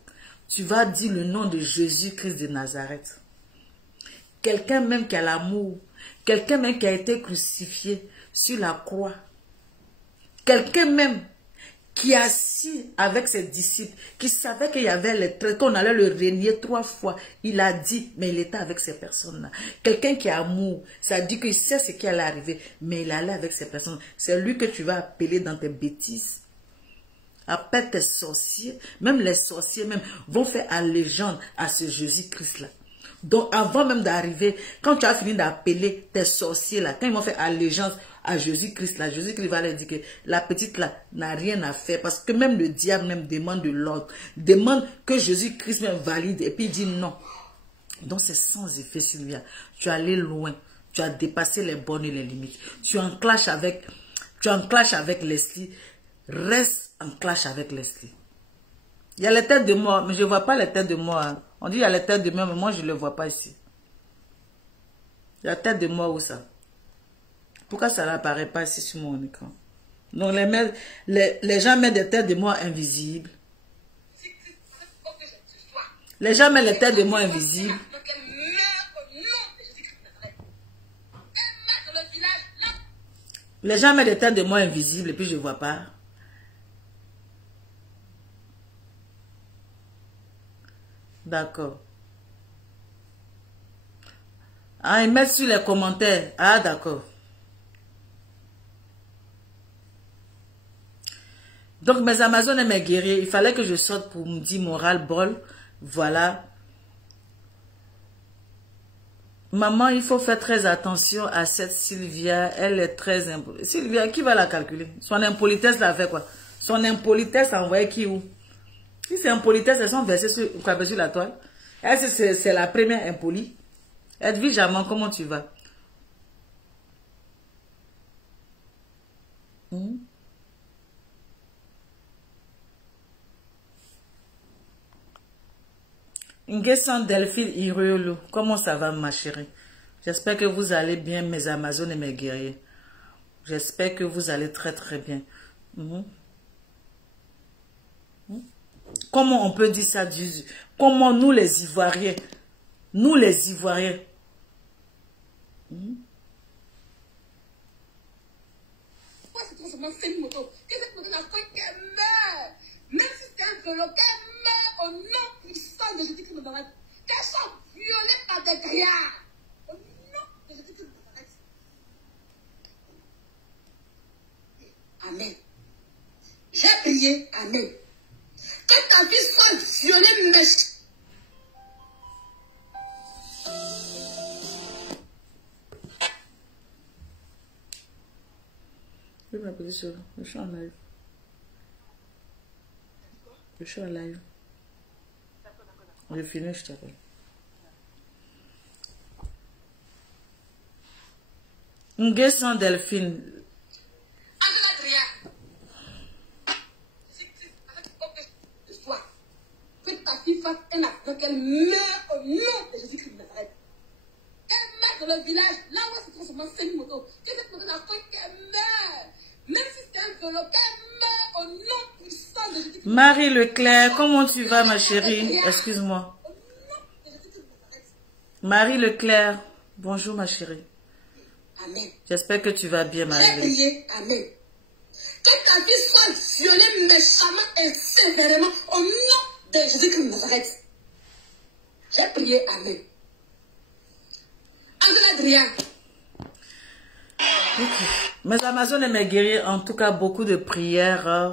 Tu vas dire le nom de Jésus-Christ de Nazareth. Quelqu'un même qui a l'amour. Quelqu'un même qui a été crucifié sur la croix. Quelqu'un même qui est assis avec ses disciples, qui savait qu'il y avait les traits, qu'on allait le régner 3 fois. Il a dit, mais il était avec ces personnes-là. Quelqu'un qui a amour, ça dit qu'il sait ce qui allait arriver, mais il allait avec ces personnes. C'est lui que tu vas appeler dans tes bêtises. Appelle tes sorciers, même les sorciers même vont faire allégeance à ce Jésus-Christ-là. Donc avant même d'arriver, quand tu as fini d'appeler tes sorciers là, quand ils vont faire allégeance à Jésus-Christ là, Jésus-Christ va leur dire que la petite là n'a rien à faire, parce que même le diable même demande de l'ordre, demande que Jésus-Christ même valide, et puis il dit non. Donc c'est sans effet, Sylvia. Tu es allé loin, tu as dépassé les bornes et les limites. Tu es en clash avec Leslie. Reste en clash avec Leslie. Il y a les têtes de mort, mais je ne vois pas les têtes de mort. Hein. On dit il y a les têtes de mort, mais moi je ne le vois pas ici. Il y a la tête de mort où ça? Pourquoi ça n'apparaît pas ici sur mon écran? Donc les gens mettent des têtes de mort invisibles. Les gens mettent les têtes de mort invisibles. Les gens mettent des têtes de mort invisibles et puis je ne vois pas. D'accord. Ah, ils mettent sur les commentaires. Ah, d'accord. Donc, mes Amazones et mes guerriers, il fallait que je sorte pour me dire moral bol. Voilà. Maman, il faut faire très attention à cette Sylvia. Elle est très... Sylvia, qui va la calculer? Son impolitesse l'a fait quoi? Son impolitesse a envoyé qui où? Si c'est impolitesse, elles sont versées sur la toile. C'est la première impolie. Edwige Jamon, comment tu vas? Nguessan Delphine Iruolo, comment ça va ma chérie? J'espère que vous allez bien, mes Amazones et mes guerriers. J'espère que vous allez très très bien. Comment on peut dire ça? Comment nous les Ivoiriens, Pourquoi c'est transformé en moto? Que cette moto n'a pas qu'elle meurt. Même si c'est un vélo, qu'elle meurt au nom puissant de Jésus-Christ de Nazareth. Qu'elle soit violée par des gaillards. Au nom de Jésus-Christ de Nazareth. Amen. J'ai prié. Amen. Que ta vie soit violée, mais... Je vais m'appeler sur... Je suis en live. Je suis en live. Je finis, je t'appelle. Nguessan Delphine. Que ta fille fasse un acte, qu'elle meure au nom de Jésus-Christ de Nazareth. Qu'elle meure dans le village, là où elle se transforme en semi-moto. Que cette moto n'a pas qu'elle meure. Même si c'est un vélo, qu'elle meure au nom puissant de Jésus-Christ. Marie Leclerc, comment tu vas ma chérie? Excuse-moi. Marie Leclerc, bonjour ma chérie. Amen. J'espère que tu vas bien Marie. J'ai prié, amen. Que ta vie soit violée méchamment et sévèrement au nom de Jésus-Christ de Nazareth. J'ai prié, amen. Angela Adrien. Mes Amazones et mes guerriers, en tout cas, beaucoup de prières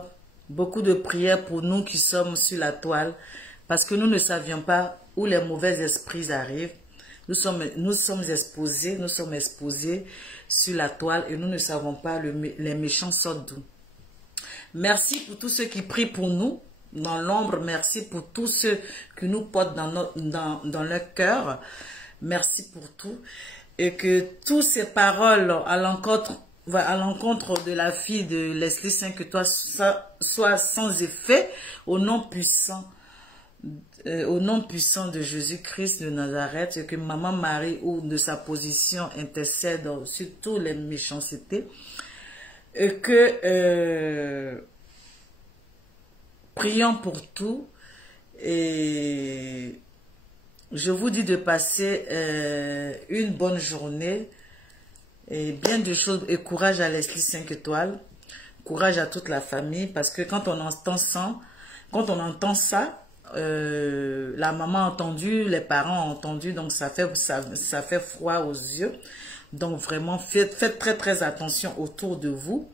pour nous qui sommes sur la toile, parce que nous ne savions pas où les mauvais esprits arrivent. Nous sommes exposés sur la toile et nous ne savons pas les méchants sortent d'où. Merci pour tous ceux qui prient pour nous dans l'ombre. Merci pour tous ceux qui nous portent dans leur cœur. Merci pour tout. Et que toutes ces paroles à l'encontre de la fille de Leslie 5 étoiles soient sans effet au nom puissant de Jésus-Christ de Nazareth, et que Maman Marie ou de sa position intercède sur toutes les méchancetés, et que prions pour tout, et je vous dis de passer une bonne journée et bien de choses, et courage à Leslie 5 étoiles, courage à toute la famille, parce que quand on entend ça, la maman a entendu, les parents ont entendu, donc ça fait froid aux yeux. Donc vraiment, faites très très attention autour de vous.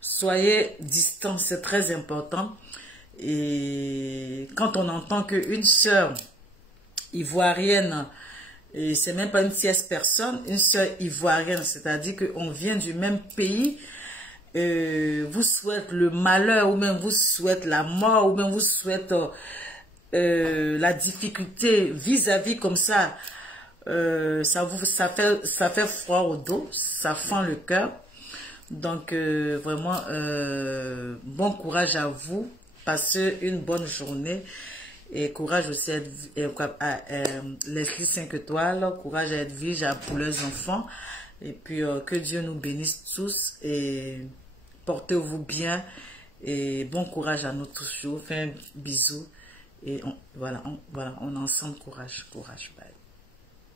Soyez distants, c'est très important. Et quand on entend qu'une sœur ivoirienne, et c'est même pas une tierce personne, une sœur ivoirienne, c'est-à-dire qu'on vient du même pays, vous souhaite le malheur, ou même vous souhaite la mort, ou même vous souhaite la difficulté vis-à-vis comme ça, ça fait froid au dos, ça fend le cœur. Donc vraiment, bon courage à vous, passez une bonne journée, et courage aussi à Leslie 5 étoiles, courage à Edwige, pour leurs enfants, et puis que Dieu nous bénisse tous, et portez-vous bien, et bon courage à nous tous. Je vous fais un bisou. Et voilà, on est ensemble, courage, bye.